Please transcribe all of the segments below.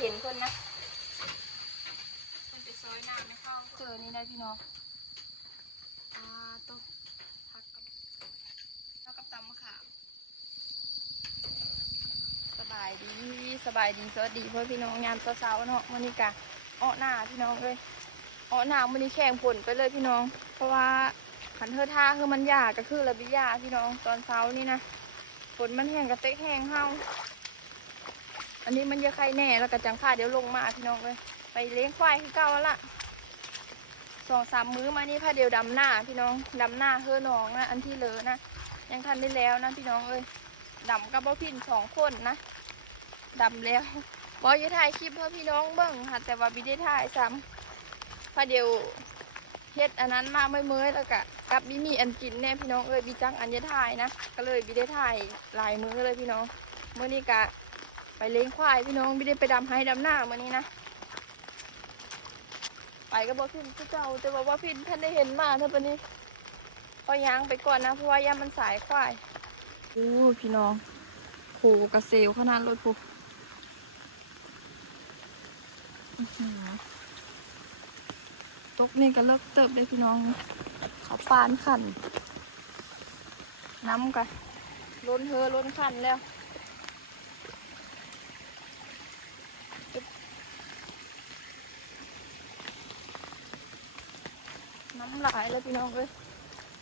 เห็นคนนะมันไปซอยน้ำไม่เข้าเจอนี่ได้พี่น้องอ่าต้มผักกับแล้วกับตำมะขามสบายดีสบายดีสวัสดีเพื่อนพี่น้องงานตัวเสาร์เนาะวันนี้กะอ้อหน้าพี่น้องเลยอ้อหน้าวันนี้แข่งผลไปเลยพี่น้อง เพราะว่าขันเทอท่าคือมันยากก็คือระเบิยาพี่น้องตอนเช้านี่นะฝนมันแห้งกระเตะแห้งเฮา อันนี้มันจะใครแน่แล้วก็จังค่าเดี๋ยวลงมาพี่น้องเลยไปเลี้ยงควายคือเก่าแล้วล่ะสองสามมื้อมานี่พาเดียวดำหน้า พี่น้องดำหน้าเฮือน้องนะอันที่เลอนะยังทันได้แล้วนะพี่น้องเอ้ยดำกับบ่พินสองคนนะดำแล้วบอจะถ่ายคลิปเพื่อพี่น้องเบิ่งค่ะแต่ว่าไม่ได้ถ่ายซ้ำเพราเดียวเฮ็ดอันนั้นมาไม่เมื่อยแล้วก็กลับมีมีอันกินแน่พี่น้องเอ้ยบีจังอันจะถ่ายนะก็เลยบีได้ถ่ายหลายมื้อเลยพี่น้องเมื่อนี้กะ ไปเลี้ยงควายพี่น้องไม่ได้ไปดำให้ดำหน้ามื่อนี้นะ ไปก็บอกพินคือเจ้าแต่ว่าพินท่านได้เห็นมาเท่าปนนี้ก็ยางไปก่อนนะเพราะว่ายามมันสายควายโอ้พี่น้องโหกระเซลขนาดรถผูตกนี่ก็เลิกเติบได้พี่น้อง เขาปานขันน้ำกันล้นเฮอล้นขันแล้วอึ๊บน้ำ หลายแล้วพี่น้องเอ้ย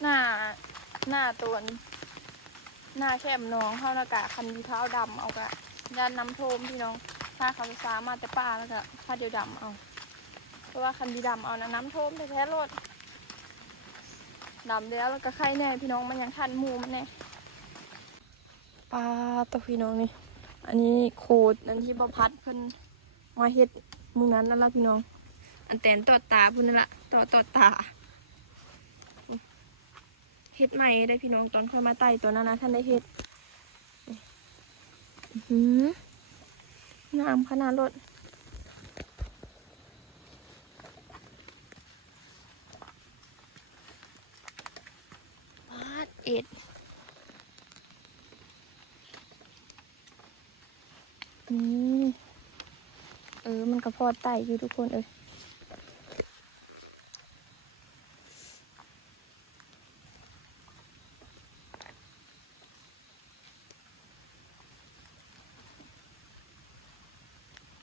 หน้าหน้าตัวนหน้าแคบน้องเข้าหน้ากากคันดีเท้าดำเอากะด้านน้ำโทมพี่น้องถ้าเขาสามาแต่ป้าแล้วก็ผ้าเดียวดำเอา เพราะว่าคันดีดำเอานะน้ำท่วมแท้ๆรถดำแล้วแล้วก็ไข่แน่พี่น้องมันยังทันมูมันแน่ปลาตัวพี่น้องนี่ อันนี้โคดอันที่บพัดเพิ่นมาเฮ็ดมือนั้นนั่นละพี่น้อง อันแตนตอดตาพุ่นนั่นละต่อตอดตา เฮ็ดใหม่ได้พี่น้องตอนค่อยมาไต่ตัวนั้นนะท่านได้เฮ็ดหืองามขนาดรถพาดเอ็ดนี่เออ มันก็พอไต่อยู่ทุกคนเอ้ย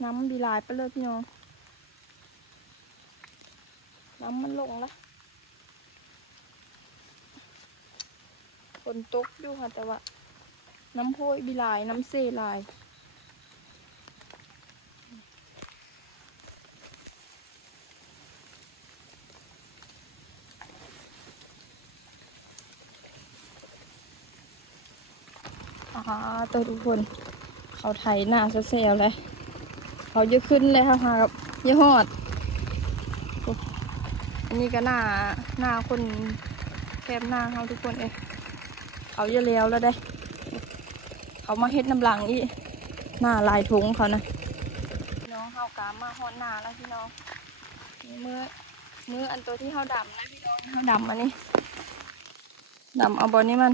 น้ำมันบีห ลายไปเลยพี่น้องน้ำมันลงละฝนตกอยู่ค่ะแต่ว่า น้ำโพยบีลาย น้ำเซลายอ่าตัวทุกคน เขาไถหน้าเซลเลย เขาจะขึ้นเลยค่ะกับเยอะหอด อันนี้ก็หน้าหน้าคนแคบหน้าเขาทุกคนเอ้ยเขาเยอะแล้วแล้วได้ เขามาเฮ็ดน้ำหลังอีหน้าลายทุงเขานะพี่น้องเฮากามาฮอดหน้าแล้วพี่น้องมือมืออันตัวที่เฮาดำนะพี่น้องเฮาดำอันนี้ดำเอาบอลนี้มัน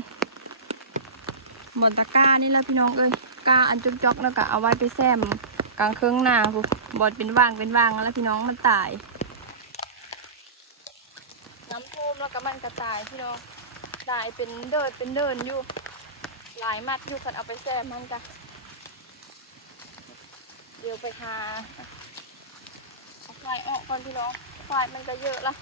บอลตะกร้านี่แหละพี่น้องเอ้ยก้าอันจุกจอกแล้วก็เอาไว้ไปแซม กลางเครื่องหน้าพูบอลเป็นว่างเป็นว่างแล้วพี่น้องมันตาย น้ำท่วมแล้วก็มันกระตายพี่น้องตายเป็นเดินเป็นเดินอยู่หลายมัดอยู่กันเอาไปแซ่มันจ้ะเดี๋ยวไปหาเอาควายออกก่อนพี่น้องควายมันก็เยอะละ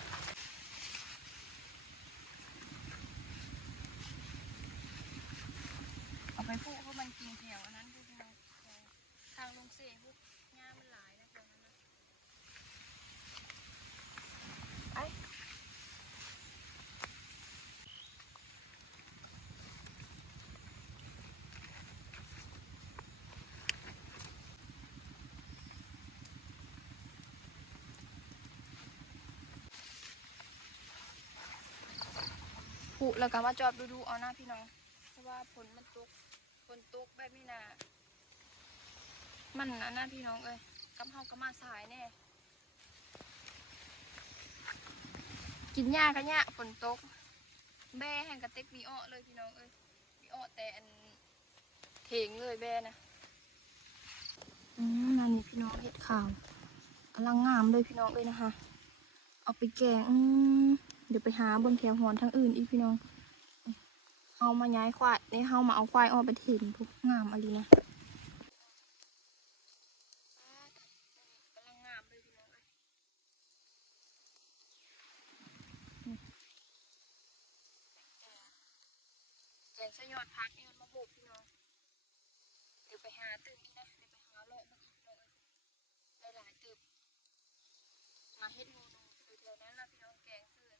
เอาไปพูกนแถวอันนั้นพูพี่น้องแถวทางลงเสียพูงามันหลายนะแถวนั้นนะไป ผุแล้วก็มาจอบดูๆเอาหน้าพี่น้อง เพราะว่าฝนมันตกฝนตกแบบนี้นะมันอันนั้นพี่น้องเอ้ยกำเฮาก็มาสายแน่กินหญ้ากันหญ้าฝนตก แบ่แห่งกระเต็กมีอ้อเลยพี่น้องเอ้ยมีอ้อแต่อันเถงเลยแบ่นะอืมนั่นนี่พี่น้องเห็ดขาวกำลังงามเลยพี่น้องเลยนะคะ เอาไปแกงอืม เดี๋ยวไปหาเบนแถวหอนทางอื่นอีกพี่น้องเอามาย้ายควายนี่เอามาเอาควายออกไปเห็นพวกงามอะไรนะเก่งเอ้ยแกงสยอดพักนี่มันมาโบกพี่น้อง เดี๋ยวไปหาตื่นอีนะมาอีกเลยได้หลายตื่นมาเฮ็ดงูดูเดี๋ยวนั้นละพี่น้องแกงเสื่อน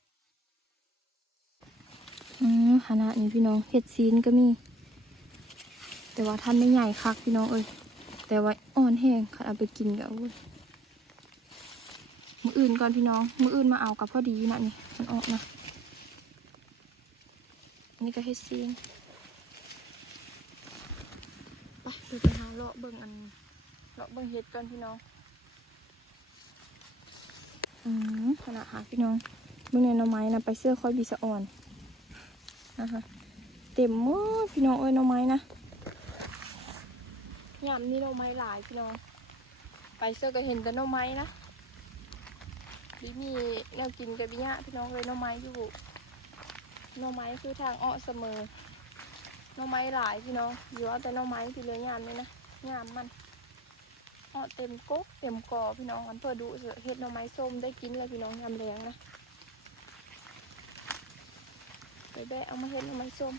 อืมคณะนี้พี่น้องเฮ็ดซีนก็มี แต่ว่าท่านไม่ใหญ่คักพี่น้องเอ้ยแต่ว่าอ่อนแห้งคัดเอาไปกินก็เอาเว้ยมืออื่นก่อนพี่น้อง มืออื่นมาเอากับพอดีนะนี่มันออกนะอันนี้ก็เฮ็ดซีนไปเดี๋ยวไปหาเลาะเบิ่งอันเลาะเบิ่งเห็ดก่อนพี่น้องอืมขนาดหาพี่น้องเบิ่งในหน่อไม้นะไปเสื้อค่อยบีสะอ่อน นะคะเต็มหมดพี่น้องเอ้ยน่อไม้นะยามนี้หน่อไม้หลายพี่น้อง ไปเสื้อก็เห็นแต่น่อไม้นะบีมีแนวกินกับบิยะพี่น้องเลยน่อไม้อยู่น่อไม้คือทางอ้อเสมอน่อไม้หลายพี่น้องอยู่เอาแต่น่อไม้พี่เหลืองามเลยนะงามมันเหาะเต็มก๊กเต็มกอพี่น้องอันเพื่อดูเสือเห็ดหน่อไม้ส้มได้กินเลยพี่น้องยำแรงนะ ไปแบะเอามาเห็ดหน่อไม้ส้ม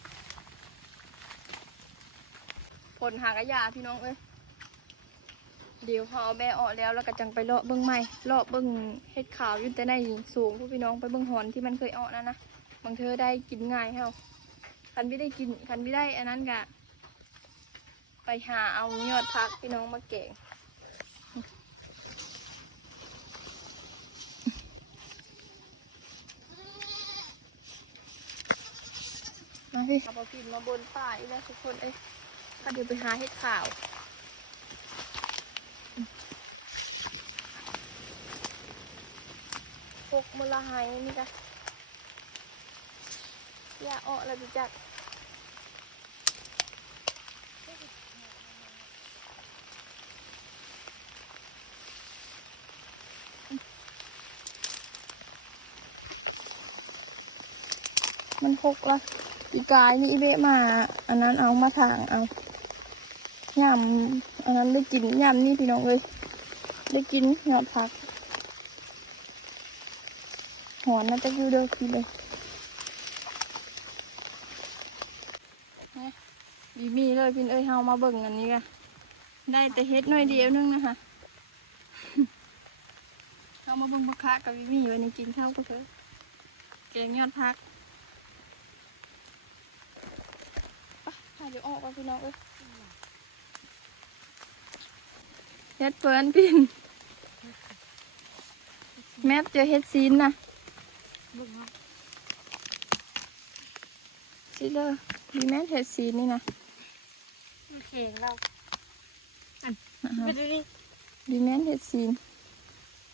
ผลหากระยาพี่น้องเอ้ยเดี๋ยวพอเอาแบะออกแล้วแล้วก็จังไปเลาะเบิ้งใหม่เลาะเบิ้งเห็ดขาวอยุ่แต่ในสูงพวกพี่น้องไปเบิ้งหอนที่มันเคยออกนะนะบางเธอได้กินง่ายเฮาคันไม่ได้กินคันไม่ได้อันนั้นกะไปหาเอายอดพักพี่น้องมาเก่ง มาสิเอาพินมาบนป่าอีกแล้วทุกคนเอ้ยข้าเดี๋ยวไปหาเห็ดขาวพกมลหายนี่กะอย่าออกแล้วดิจักมันหกละ อีกายนี่อีเบะมา อันนั้นเอามาถางเอายำอันนั้นได้กินยำนี่พี่น้องเลยได้กินยอดผักหอนน่าจะอยู่เด้อพี่เลยเนี่ยบีมีเลยพี่เอ้ยเฮามาเบิ่งอันนี้กันได้แต่เฮ็ดหน่อยเดียวนึงนะคะเฮามาเบิ่งบักคะกับบีมีวันนี้กินข้าวก็เถอะเก่งยอดผัก ไปเดี๋ยวออกก่อนพี่น้องเอ้ยเฮ็ดเปิ้นพินแมทเจอเฮ็ดซีนนะบึ้งเนาะซีเลอร์มีแมทเฮ็ดซีนนี่นะมันเข่งเราอ่าฮะไปดูนี่ดีแมทเฮ็ดซีน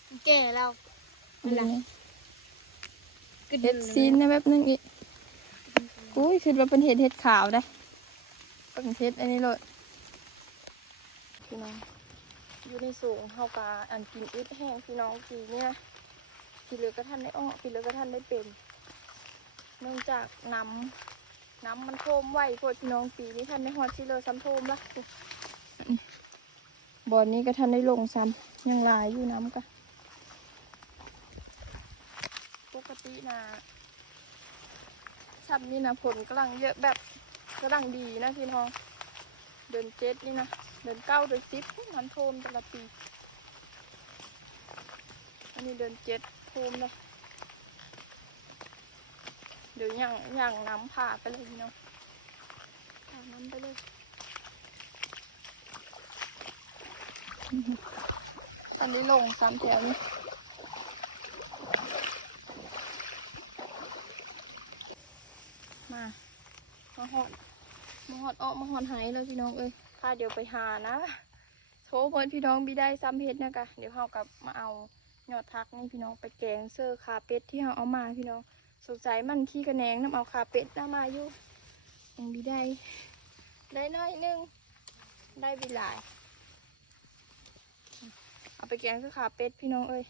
มันแก่เราดีแมทกระเฮ็ดซีนนะแบบนึงอีกอุ้ยคือว่าเป็นเฮ็ดเฮ็ดขาวได้ เป็นเฮ็ดอันนี้เลยพี่น้องอยู่ในสูงเฮากาอันกินอึดแห้งพี่น้องปีเนี้ยพี่เลือก็ท่านได้ออกพี่เลือก็ท่านได้เป็นเนื่องจากน้ำน้ำมันโทมไวโพดพี่น้องปีนี้ท่านได้ฮอดชิเลซ้ำโทมละบ่อนนี้ก็ท่านได้ลงซ้ำยังลายอยู่น้ำกะปกตินะซ้ำนี่นะผลกำลังเยอะแบบ กำลังดีนะพี่น้อง เดือนเจ็ดนี่นะ เดือนเก้าเดือนสิบมันโทมแต่ละปี อันนี้เดือนเจ็ดโทมเลยเดี๋ยวย่างย่างน้ำผ่าไปเลยพี่น้องผ่าน้ำไปเลยตอนนี้ลงสามแถวนี่มามาหอด มาหอดออกมาหอดหายเลยพี่น้องเอ้ยข้าเดี๋ยวไปหานะโทรเพื่อนพี่น้องบีได้ซ้ำเพชรนะกะเดี๋ยวเขากลับมาเอายอดพักนี่พี่น้องไปแกงเซอร์คาเป็ดที่เขาเอามาพี่น้องสงสัยมันขี้กระแนงน้ำเอาขาเป็ดน้ำมาอยู่ยังดีได้ ได้น้อยหนึงได้บิหลายเอาไปแกงคือขาเป็ดพี่น้องเอ้ย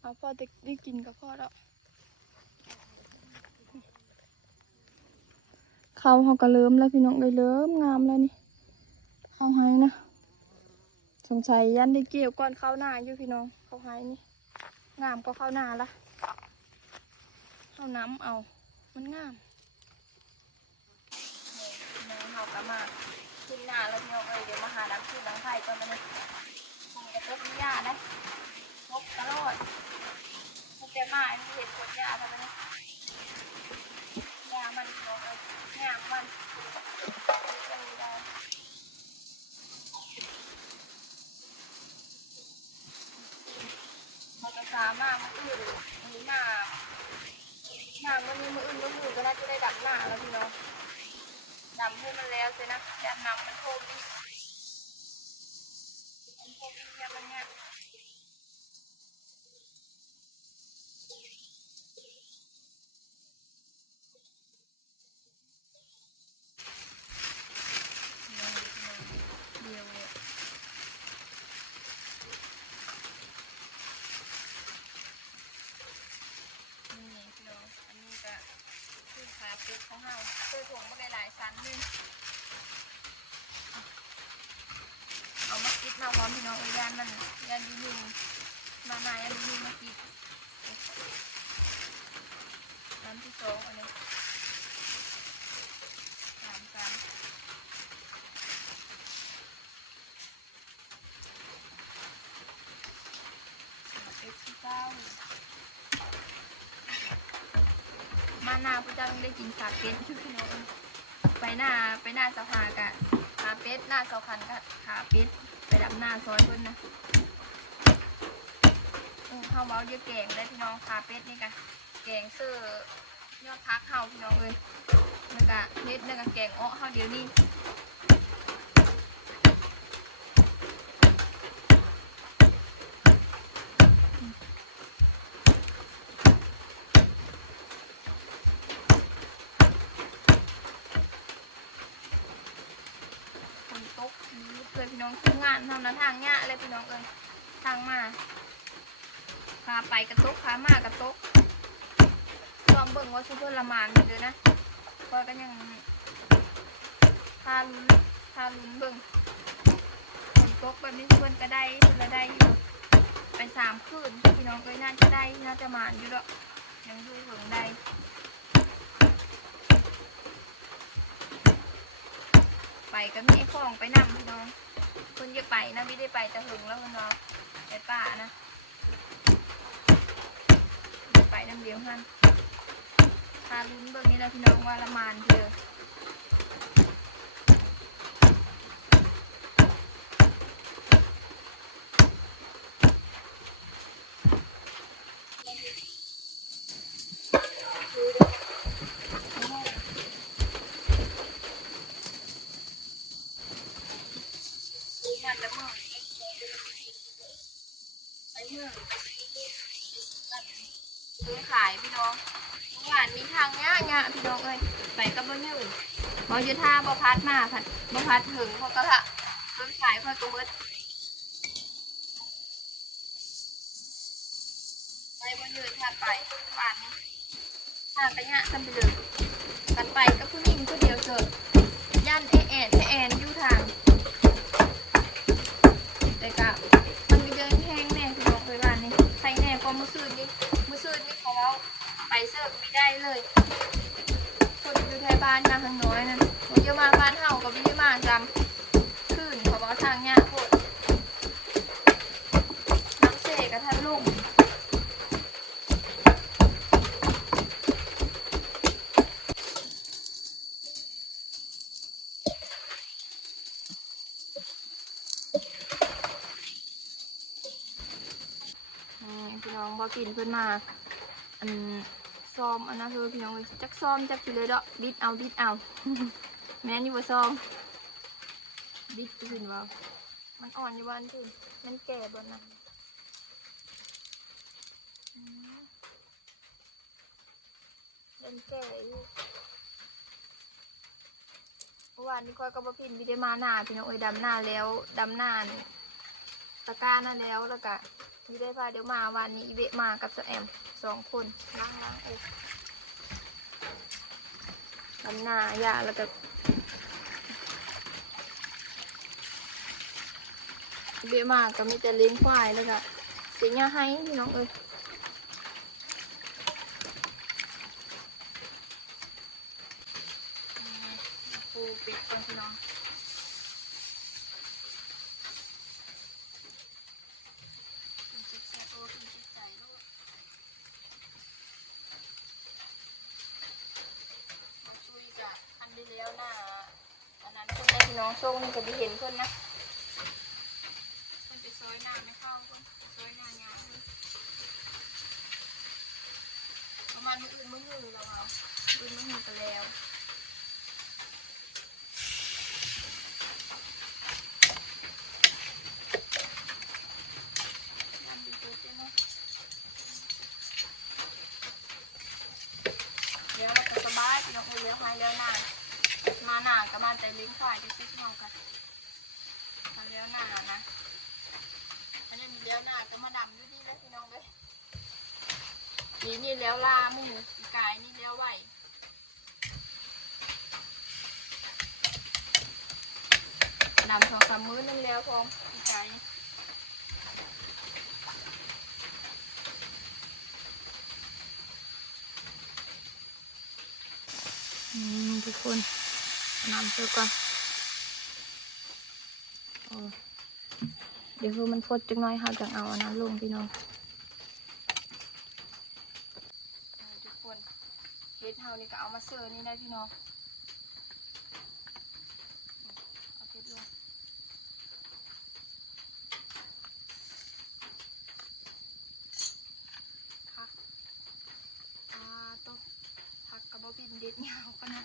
เอาพ่อจะได้กินกับพ่อแล้ว เขาเขาก็เริ่มแล้วพี่น้องเอ้ยเริ่มงามแล้วนี่เขาหายนะสงสัยยันได้เกี่ยวก่อนเข้าหน้าอยู่พี่น้องเขาหายนี่งามก็เข้าหน้าละเข้าน้ำเอา มันงามน้องเขาก็มาขึ้นหน้าแล้วพี่น้องเอ้ยเดี๋ยวมาหาดังขึ้นดังไผ่ก่อนนะคงจะตกมีหญ้าได้ตกตลอดพวกแกมาเห็ดผลหญ้าทำไมเนี่ย หญ้ามันพี่น้องเอ้ยามมันเขาจะสามารถมาอื่นอันนี้มามามันมีมืออื่นมืออื่นก็น่าจะได้ดับหน้าแล้วพี่น้องดำให้มันแล้วสินะอย่าน้ำมันโคมดิมันโคมดิอย่ามันเนี่ยเดียวเลย นี่พี่น้องอันนี้ก็คือขาเป็ดของเราเคยถงมายชั้นหนึงเอามากิดมาพร้อมพี่น้องเอ้ยานมันยานดีหนึ่งมาหนายานดีหนึ่งมากิดชั้นที่สองอันนี้สามชั้นขาเป็ดที่เก้ามาหน้าพระเจ้าต้องได้กินขาเป็ดพี่น้อง ไปหน้าไปหน้าสภากะขาเป็ดหน้าเสาคันกะขาเป็ดไปดับหน้าซอยเพิ่นนะเออเฮาเมาเยอะแกงได้พี่น้องขาเป็ดนี่กะแกงเสื้อยอดพักเฮาพี่น้องเลยแล้วก็เฮ็ดแล้วก็แกงอ้อเฮาเดี๋ยวนี้ตกผีเพื่อนพี่น้องทีมงานทำนั้นทางเนี้ยเลยพี่น้องเอ้ยทางมาขา ไปกระตุกขามากระตุกลองเบิ่งว่าซุปเปอร์ละมานอยู่เด้อนะเพราะก็ยังพาลุ้นพาลุ้นเบิ่งฝนตกแบบนี้เพื่อนก็ได้เพื่อนละได้อยู่ไปสามคืนพี่น้องเอ้ยน่าจะได้น่าจะมานอยู่ดอกยังดูเบิ่งได้ไปก็มีของไปนำพี่น้องเพิ่นจะไปนะไม่ได้ไปจะหึงแล้วเพิ่นว่าไปป่านะ น้ำเดียวฮันทาลุ้นเบิ่งนี้แล้วพี่น้องว่าละมานเด้อมาจะเมื่อไปเมื่อ ซื้อขายพี่น้องหวานมีทางเนี้ยเนี้ยพี่น้องเอ้ยไปก็บ่ยืดบอยุท่าบ่พัดมาพัดบ่พัดถึงเขาก็ละซื้อขายค่อยก็เบิดไปบ่ยืดถ้าไปหวานนี่ถ้าไปเนี้ยทำไปเลยกันไปก็ผู้หญิงผู้เดียวเจอย่านเอแอนเอแอนอยู่ทางแต่ก ไปเสิร์ฟไม่ได้เลย คนอยู่แถวบ้านมาทางน้อยนั่นเขาเยอะมาบ้านเฮาก็ไม่ได้มาจำขึ้นเขาบอกว่าทางเนี้ยโคตรน้ำเสกกับท่านลุงพี่น้องบอกินเพิ่นมา อันซ้อมอันนั้นคือพี่น้องเอ้ยจักซ้อมจักสิเลยเด้อดิดเอาดิดเอาแม่นอยู่บ่ซ้อมดิดขึ้นว่ามันอ่อนอยู่บ้านขึ้นมันแก่บนนะอืมมันแก่อยู่วานนี้ค่อยก็บพินพี่ได้มาหน้าพี่น้องเอ้ยดำหน้าแล้วดำหน้านี่ตะกร้านั่นแล้วแล้วก็พี่ได้พาเดี๋ยวมาวันนี้อีเวะมากับเจ้าแอม สองคนล้างล้างเอ้ยดำหน้ายาแล้วก็อีเวะมาก็มีแต่เลี้ยงควายแล้วก็เสียงยาให้พี่น้องเอ้ย ปูปิดก่อนพี่น้องกินชิดแซ่บโอ้กินชิดใจลูกมาช่วยกะอันที่แล้วน่ะอันนั้นคนได้พี่น้องโชคนี่ก็ไ่เห็นเพิ่นนะ เพิ่นไปซอยหน้าไม่เข้าเพิ่นไปซอยหน้ายาวเลยประมาณมืออื่นมื้อหือเราเอามื้อมื้อหือไปแล้วน้ำดีเกินไปเนอะเดี๋ยวเราจะสบายพี่น้องเอ้ยเลี้ยวให้เลี้ยวหน้ามาหน้าก็มาแต่ลิ้นควายจะซื้อน้องกันมาเลี้ยวหน้านะอันนี้มี เลี้ยวหน้าก็มาดำด้วยดีเลยพี่น้องเลยปีนี่เลี้ยวลาหมูปีกายนี่เลี้ยวไหวดำสองสามมื้อนึงแล้วพองปีกายทุกคนน้ำเจอก่อนโอ้ เดี๋ยวคือมันฟดจังน้อยเขาจังเอาอันนั้นลงพี่น้องทุกคนเฮ็ดเฮานี่ก็เอามาเสิร์นี่ได้พี่น้องเอาเฮ็ดลงพักอ่าต้ม ผักกระบอกบินเด็ดยาวก็นะ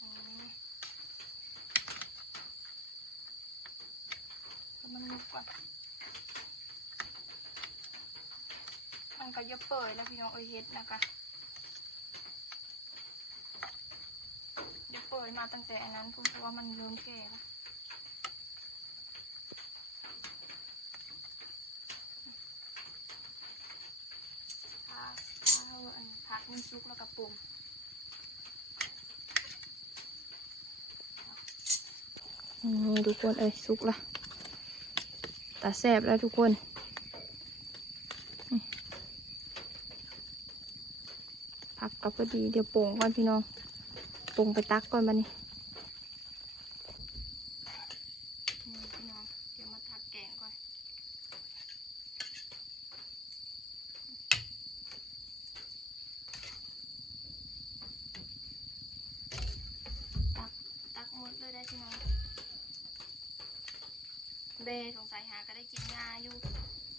อืมให้มันลุกก่อน มันก็จะเปิดแล้วพี่น้องเอ้ยเฮ็ดนะคะเดี๋ยวเปิดมาตั้งแต่อันนั้นเพราะว่ามันเริ่มแก่แล้วพักข้าวอันพักมันซุกแล้วก็ปรุงนี่ทุกคนเอ้ยซุกละตาแสบแล้วทุกคน นี่พักก็พอดีเดี๋ยวปรุงก่อนพี่น้องปรุงไปตักก่อนบันนี้นี่พี่น้องเดี๋ยวมาทักแกงก่อนตักตักหมดเลยได้พี่น้องเบสงสัยหาก็ได้กินยาอยู่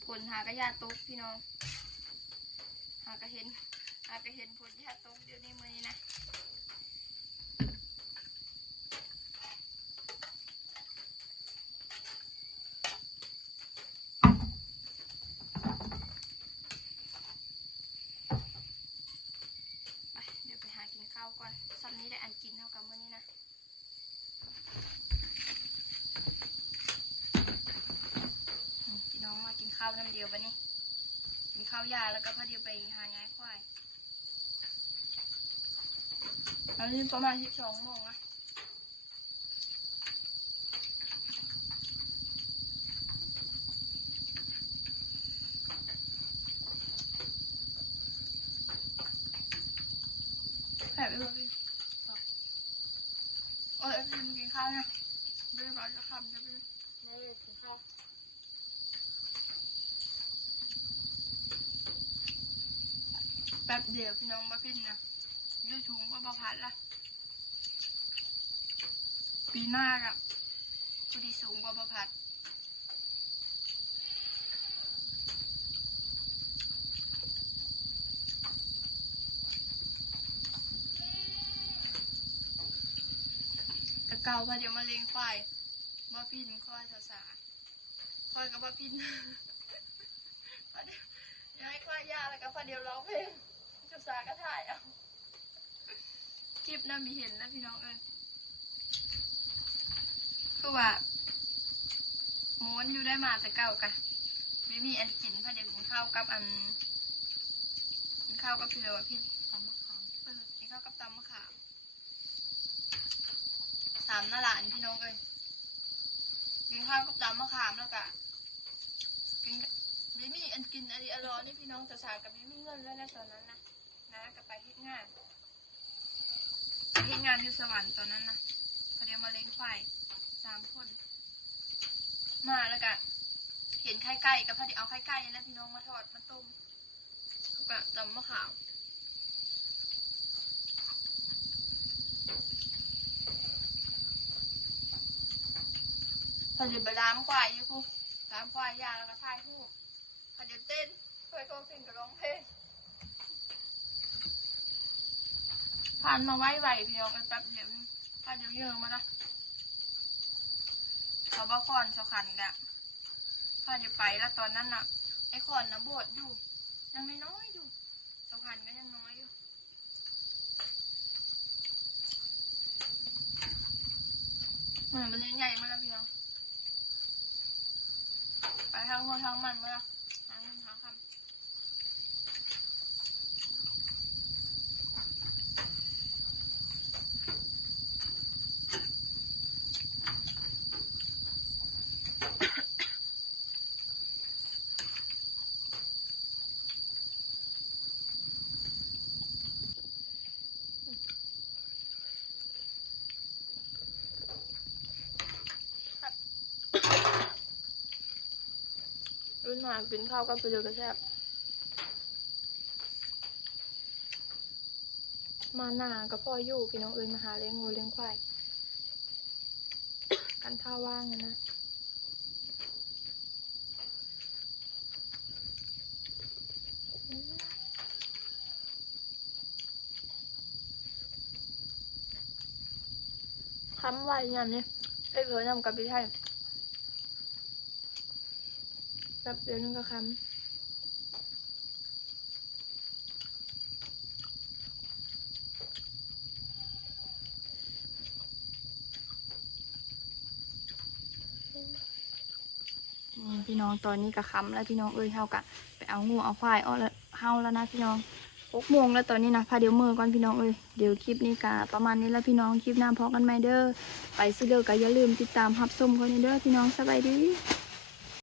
ผลหาก็ยาตกพี่น้อง ก็เห็นผลยาตกเดี๋ยวนี้มือนะเดี๋ยวไปหากินข้าวก่อนซ้ำนี้ได้อันกินเท่ากับมื้อนี้นะพี่น้องมากินข้าวน้ำเดียวบันนี้กินข้าวยาแล้วก็พอดียวไปหาย้ายควาย ตอนนี้ประมาณสิบสองโมงอะแผลไปเลยพี่บอกโอ้ยพี่มากินข้าวนะไม่ได้บอกจะคำจะไปไม่ได้กินข้าวแป๊บเดียวพี่น้องมาพินนะ ยูทูบก็บอพัดละปีหน้าอะพอดีสูงกว่าบอพัดแต่เก่าพอดีมาเลงควายบอพินควายสาสาควายกับบอพินพอดีย้ายควายยาแล้วก็พอเดียวร้องเพลงจุสาก็ถ่ายเอา คลิปน่ามีเห็นนะพี่น้องเอ้ยคือว่าม้วนอยู่ได้มาแต่เก่ากะไม่มีอันกินพอเดี๋ยวกินข้าวกับอันกินข้าวกับพี่เลยวะพี่ตำมะขามเออกินข้าวกับตำมะขามสามน้าหลานพี่น้องเอ้ยกินข้าวกับตำมะขามแล้วก็กินไม่มีอันกินอันนี้อร่อยนี่พี่น้องจะสากับไม่มีเงินแล้วนะตอนนั้นนะนะก็ไปเฮ็ดงาน เฮ็ดงานอยู่สวรรค์ตอนนั้นนะพอเดียวมาเลี้ยงควายสามคน มาแล้วก็เห็นไข่ไก่ก็พอดีเอาไข่ไก่นี่แหละพี่น้องมาทอดมาต้มกับตำมะขามเขาจะไปล้างควายอยู่กูล้างควายยาแล้วก็ถ่ายรูปเขาจะเต้นเคยก็เต้นกับร้องเพลง ผ่านมาไว้ไหวพี่น้องไอ้แป๊บเดียวถ้าเดี๋ยวเยอะมาละเขาบอกคอนเขาขันกะถ้าจะไปแล้วตอนนั้นน่ะ ไอ้คอนนะบวชอยู่ ยังน้อยอยู่เขาขันก็ยังน้อยอยู่เหมือนมันยังใหญ่มากพี่น้องไปทางหัวทางมันมางเงินทางคำรุ่น มากินข้าวกับไปเลยก็แซ่บมาหนากับพ่ออยู่พี่น้องเอ้ยมาหาเลี้ยงงูเลี้ยงควายกันท่าว่างอะนะคำไว้ยามนี้ไอ้เผลอนำกับพี่ไทย แป๊บเดียวนึงก็คำพี่น้องตอนนี้ก็ค้ำแล้วพี่น้องเอ้ยเฮากะไปเอางูเอาควายเอาละเฮาแล้วนะพี่น้องหกโมงแล้วตอนนี้นะพาเดี๋ยวมือก่อนพี่น้องเอ้ยเดี๋ยวคลิปนี้กะประมาณนี้แล้วพี่น้องคลิปหน้าพอกันไหมเด้อไปซิเด้อก็อย่าลืมติดตามรับชมคนนี้เด้อพี่น้องสบายดี